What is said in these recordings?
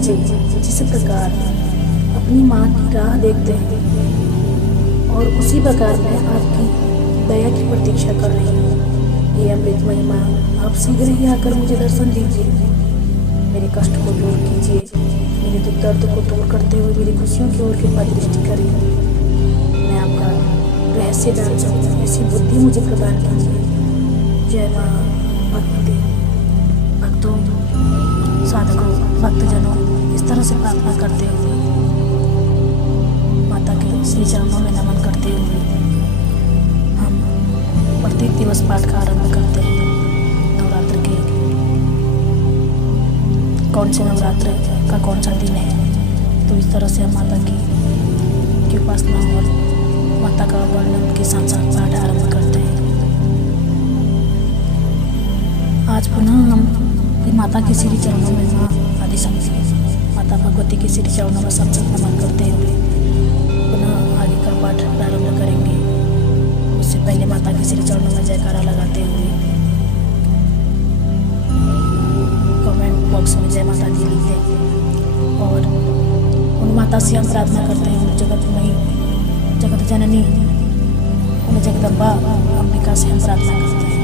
बच्चे जिस प्रकार अपनी माँ की राह देखते हैं और उसी प्रकार मैं आपकी दया की प्रतीक्षा कर रही हूँ। ये अमृतमयी माँ, आप शीघ्र ही आकर मुझे दर्शन दीजिए, मेरे कष्ट को दूर कीजिए, मेरे दुख दर्द को दूर करते हुए मेरी खुशियों की ओर कृपा दृष्टि करिए। मैं आपका रहस्य जान सकूँ, ऐसी बुद्धि मुझे प्रदान कीजिए। जय माँ भगवती। भक्तों, साधकों, भक्तजनों, इस तरह से प्रार्थना करते हुए माता के श्री चरणों में नमन करते हुए हम प्रत्येक दिवस पाठ का आरंभ करते हैं। नवरात्र के कौन से नवरात्र का कौन सा दिन है, तो इस तरह से हम माता की उपासना और माता का वर्णन के साथ साथ पाठ आरंभ करते हैं। आज पुनः हम माता के श्री चरणों में माँ आदिशक्ति माता भगवती के श्री चरणों में सत नमन करते हुए पुनः आगे का पाठ प्रारंभ करेंगे। उससे पहले माता के श्री चरणों में जयकारा लगाते हुए कमेंट बॉक्स में जय माता दी लिखते हैं और उन माता से हम प्रार्थना करते हैं, जगतमयी जगत जननी उन जगदम्बा अंबिका से हम प्रार्थना करते हैं।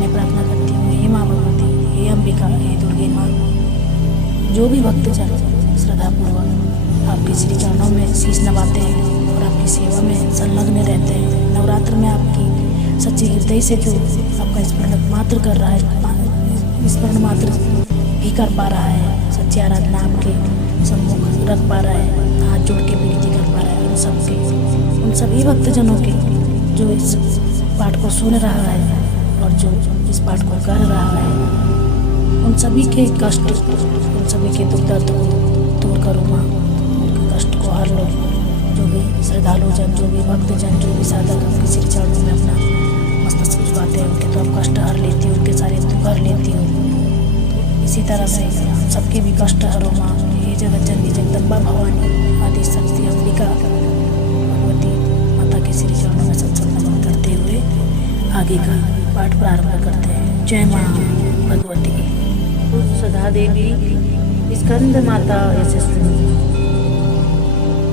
मैं प्रार्थना करती हूँ, हे माँ भगवती, हे अंबिका, हे दुर्गे माँ, जो भी भक्तजन श्रद्धापूर्वक आपके श्री चरणों में शीश नवाते हैं और आपकी सेवा में संलग्न रहते हैं, नवरात्र में आपकी सच्चे हृदय से जो आपका स्मरण मात्र कर रहा है, स्मरण मात्र भी कर पा रहा है, सच्ची आराधना आपके सम्मुख रख पा रहा है, हाथ जोड़ के विनती कर पा रहा है, उन सभी भक्तजनों के जो इस पाठ को सुन रहा है और जो इस पाठ को कर रहा है, उन सभी के कष्ट, उन सभी के दुख दर्द को दूर करो माँ, उनके कष्ट को हर लो। जो भी श्रद्धालुजन, जो भी भक्तजन, जो भी साधक आपके श्री चरणों में अपना मस्तक झुकाते हैं, उनके तो आप कष्ट हर लेती हो, उनके सारे दुख हर लेती हो। तो इसी तरह से हम सबके भी कष्ट हरो माँ, हे जगत जननी जगदम्बा भवानी आदि शक्ति अंबिका भगवती माता के श्री चरणों में सत नमन करते हुए आगे का पाठ प्रारंभ करते हैं। जय माँ भगवती। सदा देवी स्कंद माता यशस्विनी,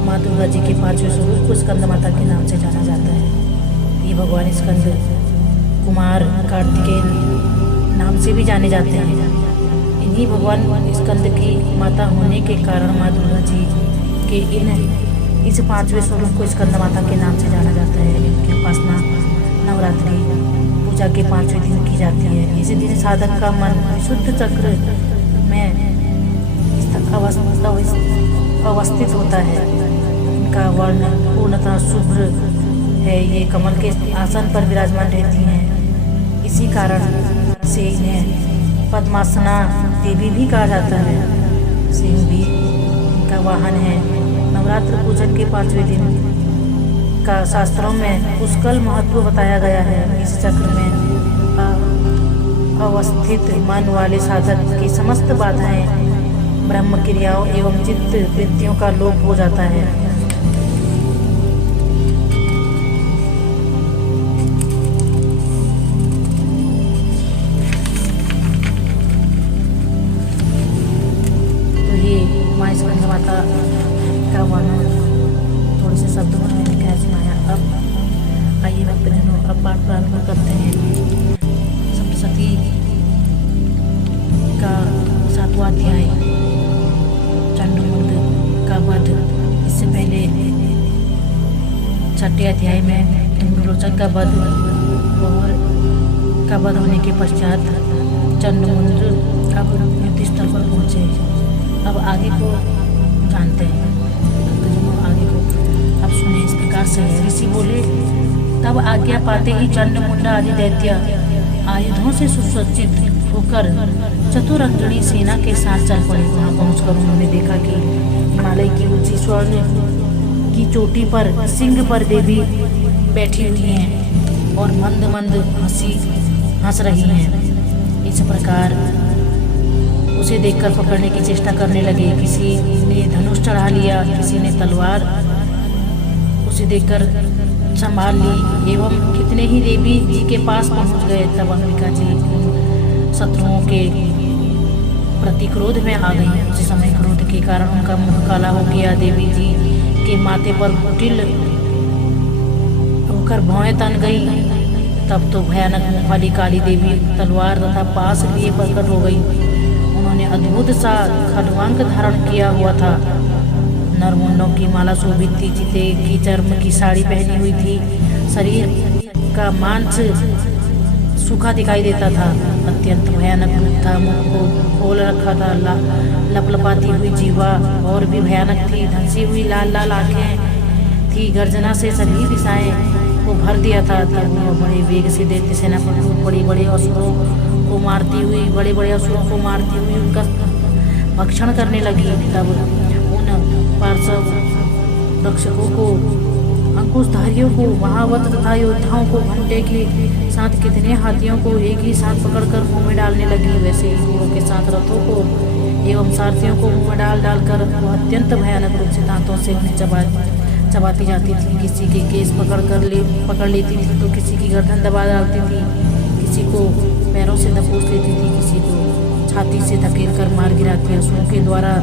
माँ दुर्गा जी के पांचवें स्वरूप को स्कंद माता के नाम से जाना जाता है। ये भगवान स्कंद कुमार कार्तिकेय नाम से भी जाने जाते हैं। इन्हीं भगवान स्कंद की माता होने के कारण माँ दुर्गा जी के इस पांचवें स्वरूप को स्कंद माता के नाम से जाना जाता है। इनकी उपासना नवरात्रि पूजा के 5वें दिन की जाती है। इसी दिन साधक का मन शुद्ध चक्र में अवस्थित होता है। इनका वर्ण पूर्णतः शुभ्र है। ये कमल के आसन पर विराजमान रहती हैं। इसी कारण से इन्हें पद्मासना देवी भी कहा जाता है। सिंह भी इनका वाहन है। नवरात्र पूजन के 5वें दिन का शास्त्रों में पुष्कल महत्व बताया गया है। इस चक्र में अवस्थित मन वाले साधक की समस्त बाधाएं, ब्रह्म क्रियाओं एवं चित्त वृत्तियों का लोप हो जाता है। तो ये माँ स्कंद माता का वर्णन थोड़े से शब्दों में मैंने कह सुनाया। अब आइए भक्तजनों, अब पाठ प्रारंभ करते हैं। सप्तशती का 7वां अध्याय चंडमुंड का वध। इससे पहले 6ठे अध्याय में इंद्रलोचन का वध और का वध होने के पश्चात चंडमुंड अब युद्ध स्थल पर पहुँचे। अब आगे को जानते हैं। आगे को अब सुने इस प्रकार से। ऋषि बोले, तब आज्ञा पाते ही चंडमुंड आदि दैत्य आयुधों से सुसज्जित होकर चतुरंगणी सेना के साथ चल पड़े। वहाँ पहुँचकर उन्होंने देखा कि हिमालय की ऊंची स्वर्ण की चोटी पर सिंह पर देवी बैठी हुई हैं और मंद मंद हंस रही हैं। इस प्रकार उसे देखकर पकड़ने की चेष्टा करने लगे। किसी ने धनुष चढ़ा लिया, किसी ने तलवार उसे देखकर संभाल ली एवं कितने ही देवी जी के पास पहुंच गए। तब अंबिका जी शत्रुओं के प्रति क्रोध में आ गई। उस समय क्रोध के कारण उनका मुख काला हो गया। देवी जी के माथे पर कुटिल होकर भौएं तन गई। तब तो भयानक मुख वाली काली देवी तलवार तथा पास लिए प्रकट हो गई। उन्होंने अद्भुत सा खड्वांक धारण किया हुआ था। नरमुंडों की माला शोभित थी। चिते की चर्म की साड़ी पहनी हुई थी। शरीर का मांस सूखा दिखाई देता था। अत्यंत भयानक रूप था। मुख को खोल रखा था। लपलपाती हुई जीवा और भी भयानक थी। धंसी हुई लाल लाल आंखें थी। गर्जना से सभी दिशाएं को भर दिया था। तब वह बड़े वेग से दैत्य सेनापति बड़े बड़े असुरों को मारती हुई उनका भक्षण करने लगी। तब उन पार्श्व रक्षकों को, अंकुशधारियों को, महावत तथा योद्धाओं को घंटे के साथ कितने हाथियों को एक ही साथ पकड़कर मुंह में डालने लगी। वैसे ही घोड़ों के साथ रथों को एवं सारथियों को मुंह में डालकर वह अत्यंत भयानक रूप से दांतों से उन्हें चबाती जाती थी। किसी के केस पकड़ लेती थी तो किसी की गर्दन दबा डालती थी, किसी को पैरों से दबोच लेती थी, किसी को छाती से धकेल कर मार गिराती। असुरों के द्वारा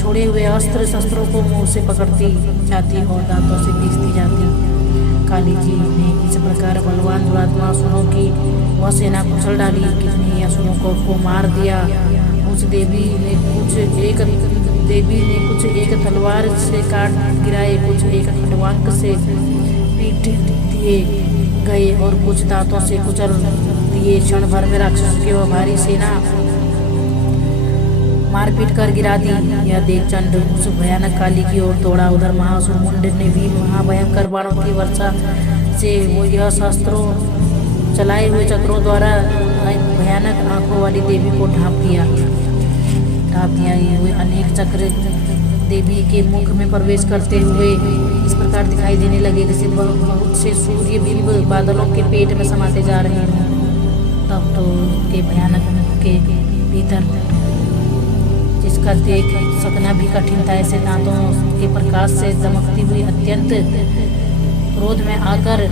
छोड़े हुए अस्त्र शस्त्रों को मुंह से पकड़ती जाती और दांतों से पीसती जाती। काली जी ने इस प्रकार बलवान दुरात्मा असुरों की वह सेना कुचल डाली। कितने असुरों को मार दिया। उस देवी ने कुछ एक तलवार से काट गिराए, कुछ एक खड्वांक से पीट दिए गए और कुछ दांतों से कुचल दिए। क्षण भर में राक्षस की वह भारी सेना मारपीट कर गिरा दी। यह देख चंड उस भयानक काली की ओर दौड़ा। उधर महासुर मुंड ने भी महाभयंकर बाणों की वर्षा से वो यह शस्त्रों चलाए हुए चक्रों द्वारा भयानक आंखों वाली देवी को ढांप दिया। ये हुए अनेक चक्र देवी के मुख में प्रवेश करते हुए इस प्रकार दिखाई देने लगे जैसे बहुत से सूर्य बिंब बादलों के पेट में समाते जा रहे हों। तब तो के भयानक मुख के भीतर जिसका देख सकना भी कठिन था, ऐसे दांतों के प्रकाश से दमकती हुई अत्यंत क्रोध में आकर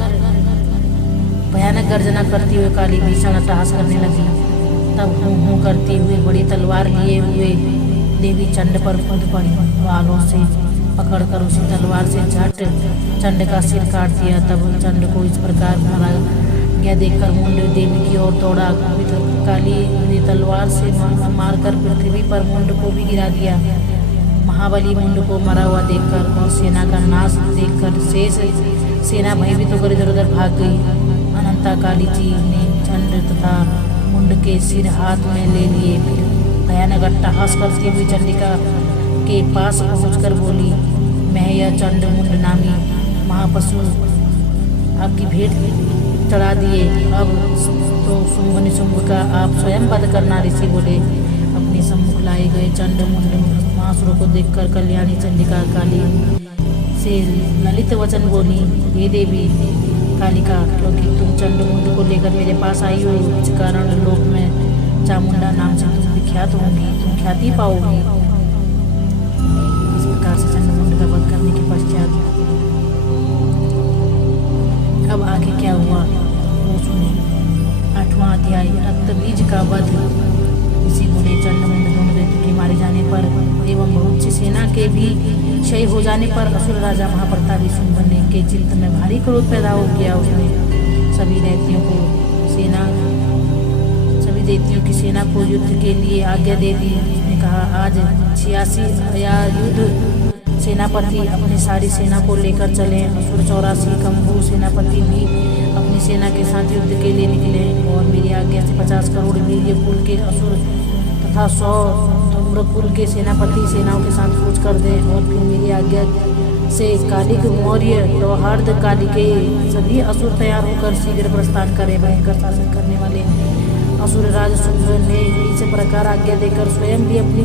भयानक गर्जना करती हुई काली भीषण अट्टहास करने लगी। तब हूँ करती हुई बड़ी तलवार लिए हुए देवी चंड पर कूद पड़ी। बालों से पकड़कर उसी तलवार से झट चंड का सिर काट दिया। तब चंड को इस प्रकार मारा गया देखकर मुंड देवी की ओर दौड़ा। काली ने तलवार से मारकर पृथ्वी पर मुंड को भी गिरा दिया। महाबली मुंड को मरा हुआ देखकर और सेना का नाश देखकर शेष सेना भयभीत होकर इधर उधर भाग गई। अनंता काली जी ने चंड तथा मुंड के सिर हाथ में ले लिए। फिर भयानक अट्टहास करती हुई चंडिका के पास पहुंचकर बोली, मैं यह चंड मुंड नामी महापशु आपकी भेंट चढ़ा दिए। अब तो शुंभ निशुंभ का आप स्वयं वध करना। ऋषि बोले। अपने सम्मुख लाए गए चंड मुंड महासुरों को देखकर कल्याणी चंडिका काली से ललित वचन बोली, हे देवी कालिका, क्योंकि तुम चंड मुंड को लेकर मेरे पास आई हो, इस कारण लोक में चामुंडा नाम से तुम विख्यात होंगी, तुम ख्याति पाओगी। इस प्रकार से चंड मुंड का वध करने के पश्चात अब आगे क्या हुआ वो सुने। 8वां अध्याय रक्त बीज का वध। इसी बोले चंड मुंड दोनों दैत्यों के मारे जाने पर एवं बहुत सी सेना के भी क्षय हो जाने पर असुर राजा महाप्रतापी शुंभ ने के चित्त में भारी क्रोध पैदा हो गया। उसने सभी दैत्यों की सेना को युद्ध के लिए आज्ञा दे दी। उसने कहा, आज 86 युद्ध सेनापति अपनी सारी सेना को लेकर चले। असुर 84 कंबू सेनापति भी अपनी सेना के साथ युद्ध के लिए निकले और मेरी आज्ञा से 50 करोड़ वीर्य कुल के असुर तथा 100 धूम्रकुल के सेनापति सेनाओं के साथ कूच कर दे। और फिर मेरी आज्ञा से कालिक मौर्य सौहार्द काली के सभी असुर तैयार होकर शीघ्र प्रस्थान करे। भयंकर शासन करने वाले असुर राज शुंभ ने इस प्रकार आज्ञा देकर स्वयं भी अपनी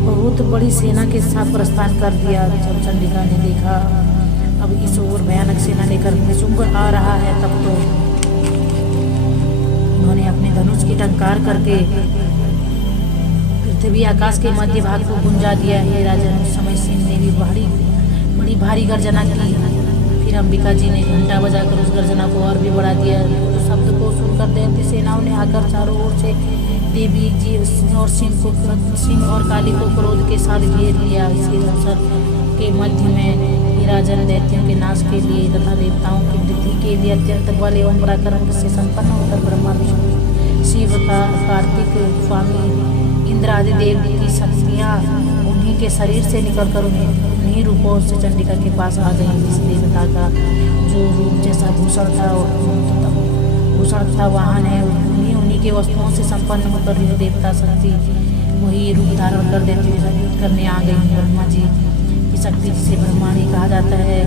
बहुत बड़ी सेना के साथ प्रस्थान कर दिया। जब चंडिका ने देखा अब इस ओर भयानक सेना लेकर निशुंभ आ रहा है, तब तो उन्होंने अपने धनुष की टंकार करके पृथ्वी आकाश के मध्य भाग को गुंजा दिया। हे राजन, उस समय सिंह ने भी बड़ी भारी गर्जना की। फिर अंबिका जी ने घंटा बजाकर उस गर्जना को और भी बढ़ा दिया। तो शब्द को सुनकर दैत्य सेनाओं ने आकर चारों ओर से देवी जी और सिंह और काली को क्रोध के साथ घेर लिया। इसी अवसर के मध्य में ये राजन दैत्यों के नाश के लिए तथा देवताओं की वृद्धि के लिए अत्यंत बल एवं पराक्रम से संपन्न होकर ब्रह्मा विष्णु शिव का कार्तिक स्वामी इंद्र आदि देव की शक्तियाँ उन्हीं के शरीर से निकलकर उन्हीं रूपों से चंडिका के पास आ गई। इस देवता का जो रूप जैसा भूषण तथा वाहन है उन्हीं के वस्तुओं से संपन्न होकर यह देवता शक्ति वही रूप धारण कर देती हुई करने आ गई। ब्रह्मा जी की शक्ति जिसे ब्रह्माणी कहा जाता है,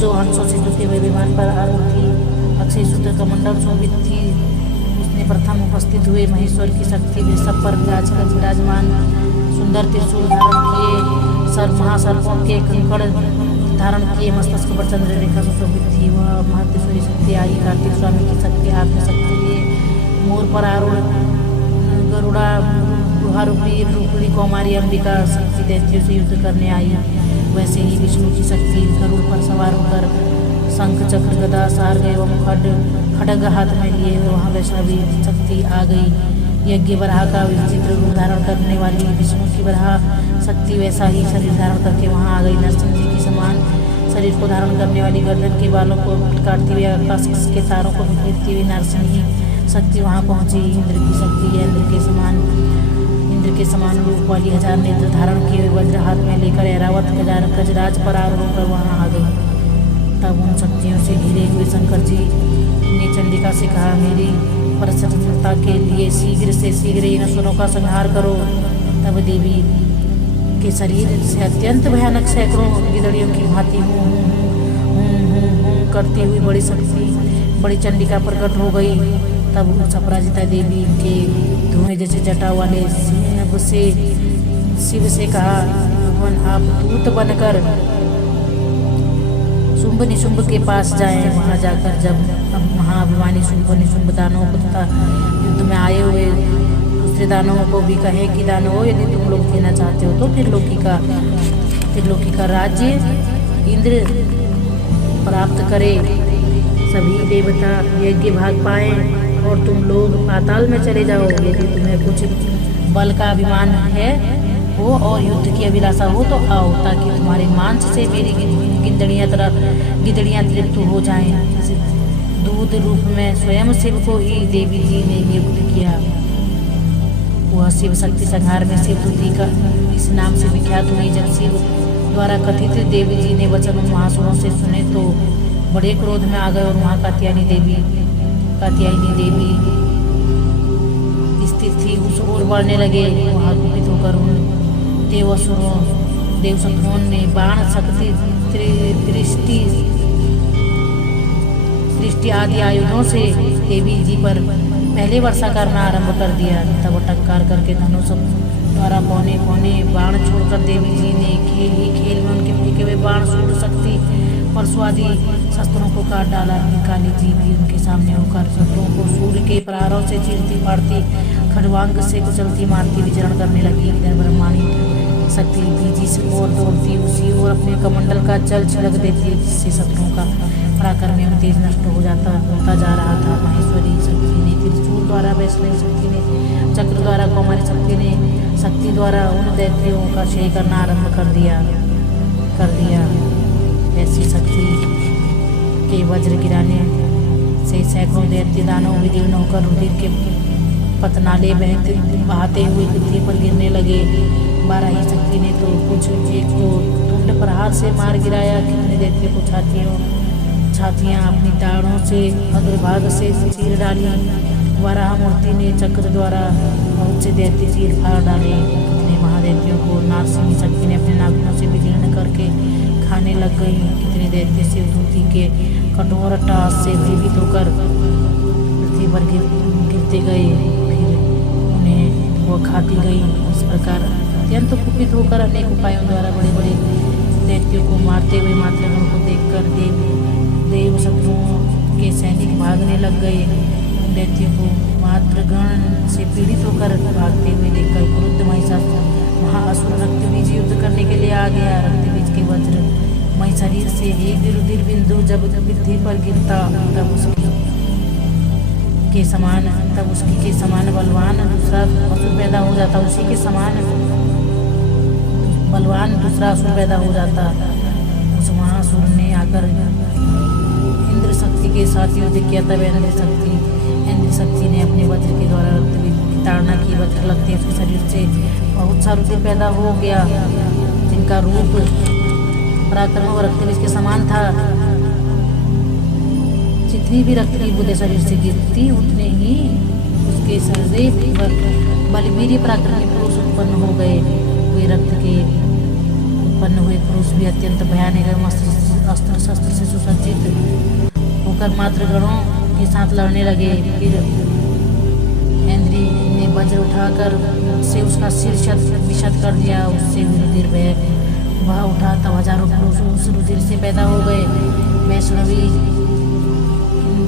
जो हंसों से जुटे हुए विमान पर आरूढ़ थी, अक्षय सूत्र कमंडल शोभित थी, उसने प्रथम उपस्थित हुए महेश्वर की शक्ति वृषभ पर विराजमान सुंदर त्रिशूल धारण किए, महासर्पों के कंकड़ धारण किए, मस्तक पर चंद्र रेखा सुशोभित थी। वह महत्वश्वरी शक्ति आई कार्तिक स्वामी की शक्ति आत्म शक्ति ये मोर पर आरूढ़ गरुड़ा गुहारूपी रूपड़ी कौमारी अंबिका शक्ति दैत्यों से युद्ध करने आई। वैसे ही विष्णु की शक्ति गरुड़ पर सवार होकर शंख चक्र गदा सार एवं खड्ग हाथ में लिए वहाँ वैष्णवी शक्ति आ गई। यज्ञ बराह का विचित्र रूप धारण करने वाली विष्णु की बराह शक्ति वैसा ही शरीर धारण करके वहाँ आ गई। नरसिंह जी की समान शरीर को धारण करने वाली गर्दन के बालों को काटती हुई आकाश के तारों को बिखेरती हुई नरसिंही शक्ति वहाँ पहुँची। इंद्र की शक्ति है, इंद्र के समान रूप वाली 1000 नेत्र धारण किए हुए वज्र हाथ में लेकर ऐरावत गजराज पर आरोह कर वहाँ आ गई। तब उन शक्तियों से घिरे हुए शंकर जी ने चंडिका से कहा, मेरी प्रसन्नता के लिए शीघ्र से शीघ्र इन असुरों का संहार करो। तब देवी के शरीर से अत्यंत भयानक सैकड़ों गिदड़ियों की भांति हूँ करती हुई बड़ी चंडिका प्रकट हो गई। तब उस अपराजिता देवी के धुएं जैसे जटा वाले शिव से कहा, भगवान आप दूत बनकर शुंभ निशुंभ के पास जाएं। वहाँ जाकर जब महाअभिमानी शुंभ निशुंभ दानवों को तथा युद्ध में आए हुए दूसरे दानवों को भी कहे कि दानवों यदि तुम लोग देना चाहते हो तो त्रिलोकी का राज्य इंद्र प्राप्त करे, सभी देवता यज्ञ भाग पाए और तुम लोग पाताल में चले जाओ। यदि तुम्हें कुछ बल का अभिमान है हो और युद्ध की अभिलाषा हो तो आओ, ताकि तुम्हारे मांस से मेरी गिदड़ियाँ तृप्त हो जाएं। दूत रूप में स्वयं शिव को ही देवी जी ने नियुक्त किया। वह शिव शक्ति संहार में शिवदूती का इस नाम से विख्यात हुई। जब शिव द्वारा कथित देवी जी ने वचन उन महासुरों से सुने तो बड़े क्रोध में आ गए और वहाँ कात्यायनी देवी स्थित थी उस ओर बढ़ने लगे। वहाँ कुपित होकर उन देवशत्रुओं ने बाण शक्ति दृष्टि आदि आयुधों से देवी जी पर पहले वर्षा करना आरंभ कर दिया। तब टक्कर करके धनुष द्वारा पौने बाण छोड़कर देवी जी ने खेल में उनके फेंके हुए बाण सूर्य शक्ति परशुआदि शस्त्रों को काट डाला। काली जी भी उनके सामने होकर शत्रुओं को सूर्य के प्रहारों से चीरती फाड़ती खड़वांग से कुचलती मारती विचरण करने लगी। इधर ब्रह्माणी शक्ति बीजी से और दौड़ती उसी और अपने कमंडल का जल छिड़क देती, जिससे शत्रुओं का पराक्रम एवं तेज नष्ट होता जा रहा था। माहेश्वरी शक्ति ने त्रिशूल द्वारा, वैष्णवी शक्ति ने चक्र द्वारा, कौमारी शक्ति द्वारा उन दैत्यों का क्षय करना आरंभ कर दिया। ऐसी शक्ति के वज्र गिराने से सैकड़ों दैत्य दानव विदीर्ण होकर रुधिर के पतनाले बहाते हुए पृथ्वी पर गिरने लगे। बाराही शक्ति ने तो कुछ एक को तुंड प्रहार से मार गिराया, कितने दैत्य को छातियाँ अपनी दाढ़ों से अग्रभाग से चीर डाली। वराह मूर्ति ने चक्र द्वारा बहुत से दैत्य चीर फाड़ डाले। कितने महादैत्यों को नारसिंह शक्ति ने अपने नाखूनों से विदीर्ण करके खाने लग गई। कितने दैत्य शिवदूती के कठोर टास से भयभीत होकर पृथ्वी पर गिरते गए, फिर उन्हें वो खाती गई। इस प्रकार अत्यंत कुपित होकर अनेक उपायों द्वारा बड़े बड़े दैत्यों को मारते हुए मातृगण को देखकर देव शत्रुओं के सैनिक भागने लग गए। दैत्यों को मातृगण से पीड़ित होकर भागते हुए देखकर क्रुद्ध महाअसुर रक्तबीज युद्ध करने के लिए आ गया। रक्तबीज के वज्रमय शरीर से एक रुधिर बिंदु जब पृथ्वी पर गिरता तब उसकी के समान, तब उसकी के समान बलवान दूसरा असुर पैदा हो जाता, उसी के समान बलवान दूसरा असुर पैदा हो जाता। उस महासुर ने आकर इंद्र शक्ति के साथ युद्ध किया। तब इंद्र शक्ति ने अपने वज्र के द्वारा ताड़ना की। वज्र लगते उसके शरीर से बहुत सा रुधिर पैदा हो गया, जिनका रूप पराक्रम और रक्तबीज के समान था। जितनी भी रक्त की बूंदें शरीर से गिरती उतने ही उसके शरीर पर बलवीर पराक्रमी पुरुष उत्पन्न हो गए। वे रक्त के उत्पन्न हुए पुरुष भी अत्यंत भयानक एवं अस्त्र शस्त्र से सुसज्जित होकर मात्र गणों के साथ लड़ने लगे। फिर इंद्र ने वज्र उठाकर से उसका सिर विशत कर दिया। उससे रुधिर वह उठा, तब हजारों पुरुष उस रुधिर से पैदा हो गए। वैष्णवी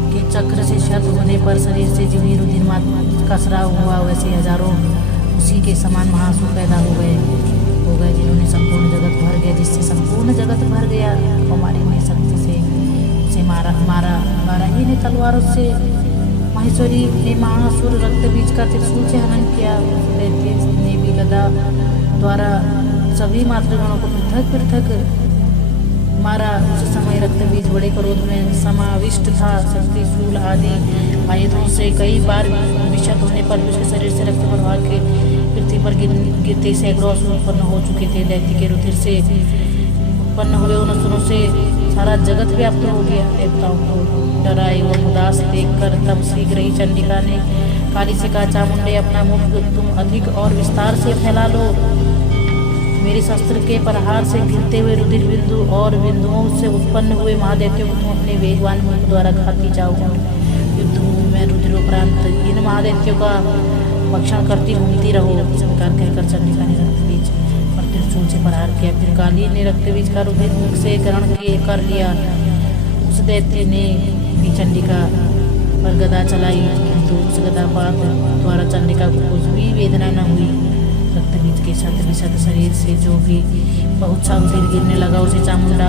के चक्र से शत होने पर शरीर से जिन्हें रुधिर का स्राव हुआ, वैसे हजारों उसी के समान महासुर पैदा हो गए जिन्होंने संपूर्ण जगत भर गया, जिससे संपूर्ण जगत भर गया। कुमारी ने शक्ति से मारा ही ने तलवारों से। महेश्वरी ने महासुर रक्तबीज का त्रिशूल से हनन किया। दैत्य ने भी गदा द्वारा सभी मातृगणों को पृथक मारा। उस समय रक्तबीज बड़े क्रोध में समाविष्ट था। शक्ति शूल आदि आयुधों से कई बार विषत होने पर उसके शरीर से रक्त प्रवाह के पृथ्वी पर गिरते सैकड़ों असुर उत्पन्न हो चुके थे। दैत्य के रुधिर से उत्पन्न हुए उन असुरों से सारा जगत व्याप्त हो गया। देवताओं को डरा एवं उदास देखकर तब शीघ्र ही चंडिका ने काली से कहा, चामुंडे अपना मुख तुम अधिक और विस्तार से फैला लो। मेरे शस्त्र के प्रहार से गिरते हुए रुधिर बिंदु और बिंदुओं से उत्पन्न हुए महादैत्यों को तुम अपने वेगवान मुख द्वारा खाती जाओ। युद्ध में रुधिरोपरांत इन महादैत्यों का भक्षण करती घूमती रहो। इस प्रकार कहकर चंडिका ने रक्तबीज पर त्रिशूल से प्रहार किया। फिर काली ने रक्तबीज का रुधिर मुख से ग्रहण कर लिया। उस दैत्य ने भी चंडिका पर गदा चलाई, किंतु उस गदापात द्वारा चंडिका को कुछ भी वेदना न हुई। रक्तबीज के शत शरीर से जो भी बहुत सा रुधिर गिरने लगा, उसे चामुंडा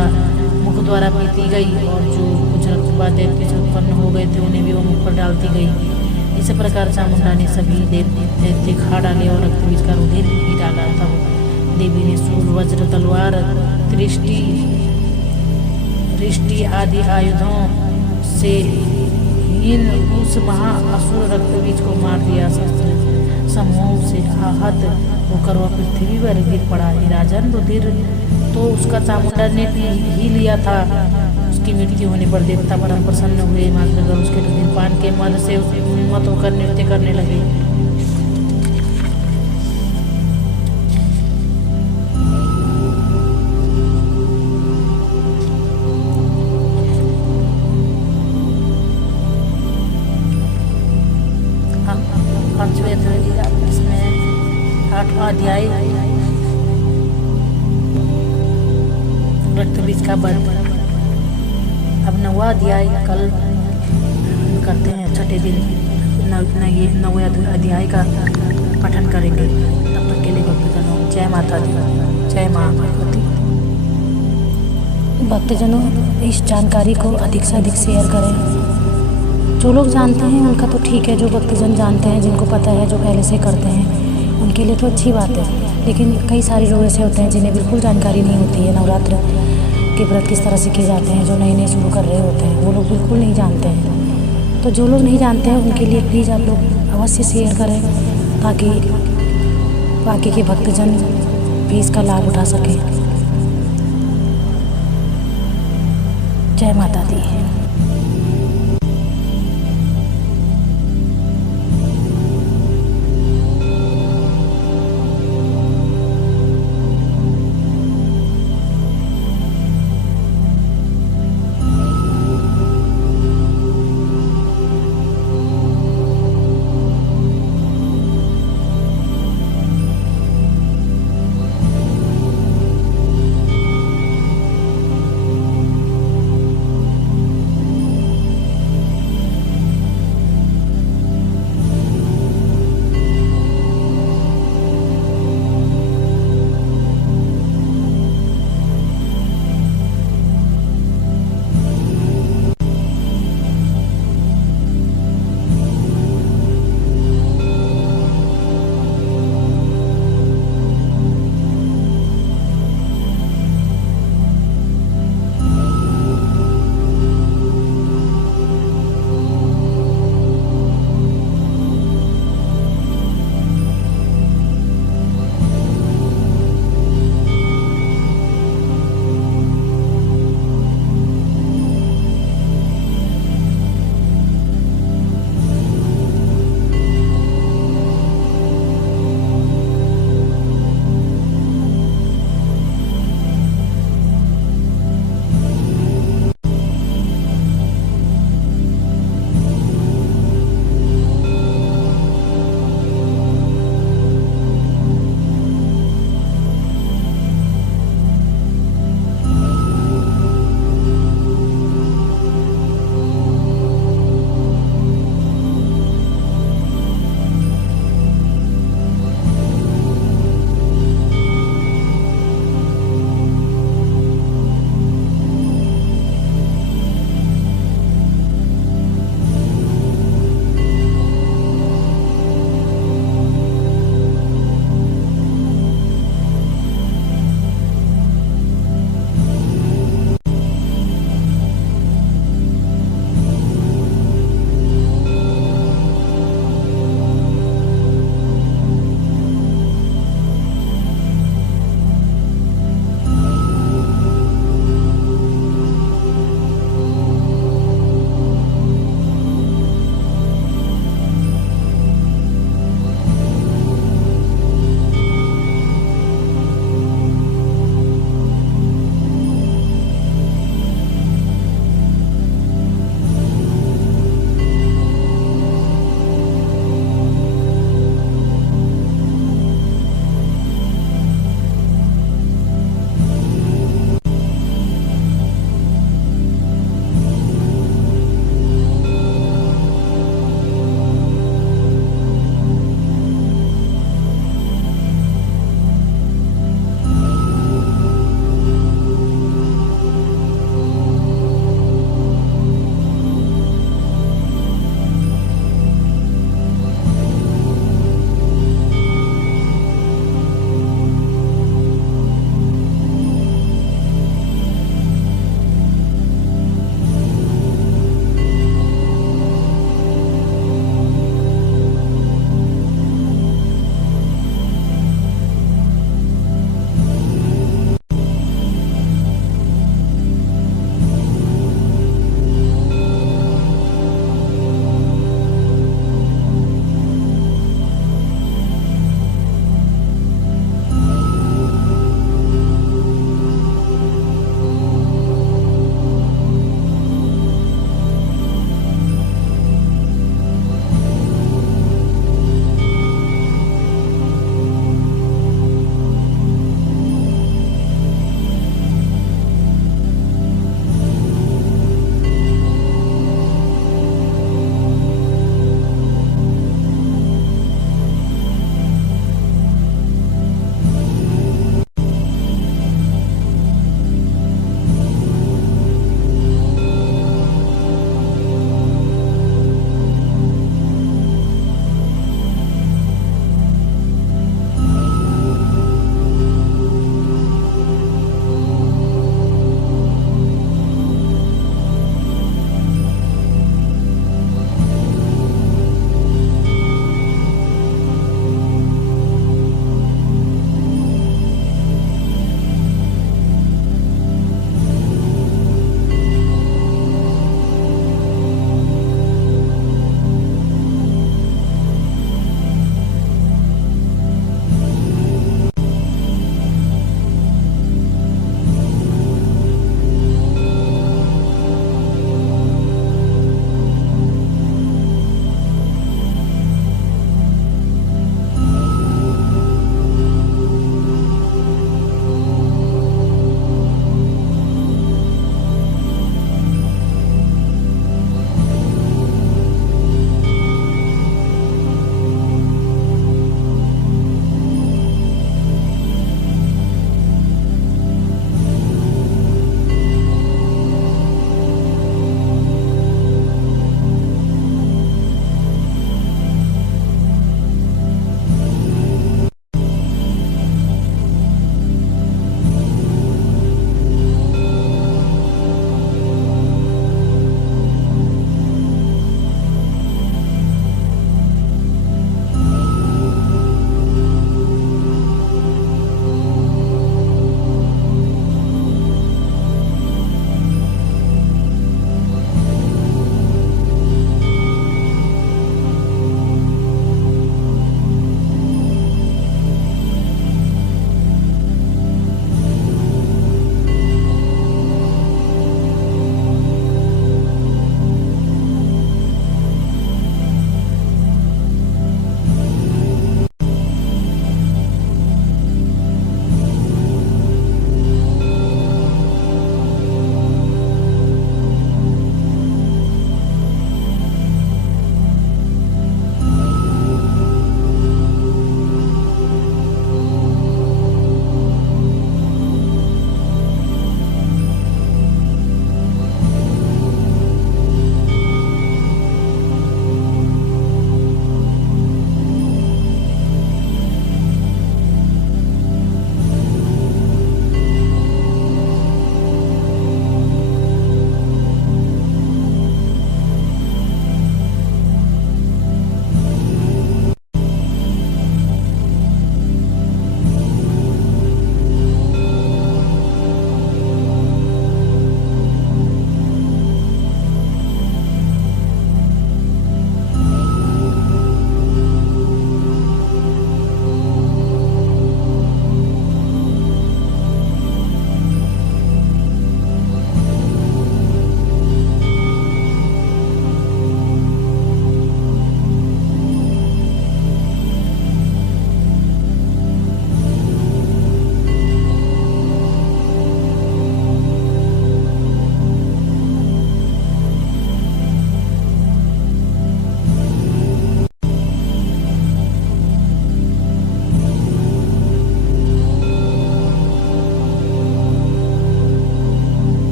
मुख द्वारा पीती गई, और जो कुछ रक्तपात दैत्य से उत्पन्न हो गए थे उन्हें भी वो मुख पर डालती गई। इस प्रकार चामुंडा ने सभी दैत्य खा डाले और रक्तबीज का रुधिर भी पी डाला। तब देवी ने शूल, वज्र, तलवार, दृष्टि आदि आयुधों से इन उस महाअसुर रक्तबीज को मार दिया। शस्त्र समूह से आहत होकर वह पृथ्वी पर गिर पड़ा। राजन रुधिर तो उसका चामुंडा ने पी ही लिया था। उसकी मृत्यु होने पर देवता परम प्रसन्न हुए। मातृगण उसके रुधिर पान के मद से उन्मत्त होकर नृत्य करने लगे। पांचवें इसमें 8वां अध्याय रक्तबीज का वध। अब 9वां अध्याय कल करते हैं। छठे दिन 9वें अध्याय का पठन करेंगे। तब तक के लिए भक्तजनों जय माता दी, जय माँ भगवती। भक्तजनों, इस जानकारी को अधिक से अधिक शेयर करें। जो लोग जानते हैं उनका तो ठीक है, जो भक्तजन जानते हैं, जिनको पता है, जो पहले से करते हैं, उनके लिए तो अच्छी बात है। लेकिन कई सारे लोग ऐसे होते हैं जिन्हें बिल्कुल जानकारी नहीं होती है नवरात्र के व्रत किस तरह से किए जाते हैं। जो नए नए शुरू कर रहे होते हैं वो लोग बिल्कुल नहीं जानते हैं। तो जो लोग नहीं जानते हैं उनके लिए प्लीज़ आप लोग अवश्य शेयर करें, ताकि बाकी के भक्तजन भी इसका लाभ उठा सकें। जय माता दी।